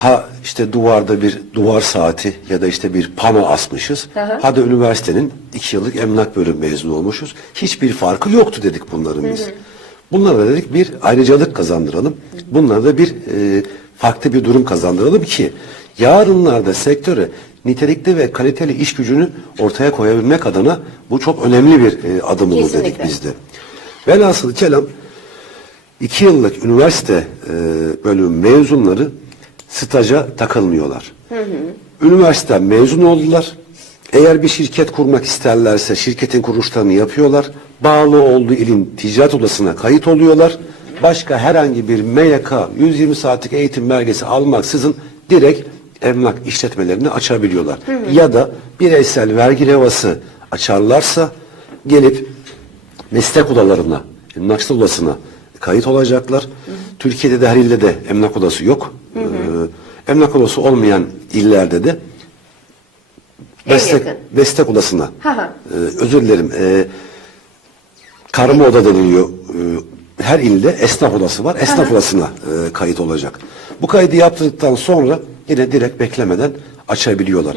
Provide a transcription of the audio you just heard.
Ha işte duvarda bir duvar saati ya da işte bir pano asmışız. Hı. Ha da üniversitenin iki yıllık emlak bölüm mezunu olmuşuz. Hiçbir farkı yoktu dedik bunların biz. Bunlara da dedik bir ayrıcalık kazandıralım. Bunlara da bir e, farklı bir durum kazandıralım ki yarınlarda sektöre nitelikli ve kaliteli iş gücünü ortaya koyabilmek adına bu çok önemli bir e, adım olur dedik biz de. Velhasıl kelam İki yıllık üniversite e, bölüm mezunları staja takılmıyorlar. Üniversiteden mezun oldular. Eğer bir şirket kurmak isterlerse şirketin kuruluşlarını yapıyorlar. Bağlı olduğu ilin ticaret odasına kayıt oluyorlar. Başka herhangi bir MYK 120 saatlik eğitim belgesi almaksızın direkt emlak işletmelerini açabiliyorlar. Ya da bireysel vergi levhası açarlarsa gelip meslek odalarına, emlakçı odasına kayıt olacaklar. Türkiye'de de her ilde de emlak odası yok. Ee, emlak odası olmayan illerde de En yakın. meslek odasına, Ha ha. e, özür dilerim, e, karma oda deniliyor. E, her ilde esnaf odası var. Esnaf odasına e, kayıt olacak. Bu kaydı yaptırdıktan sonra yine direkt beklemeden açabiliyorlar.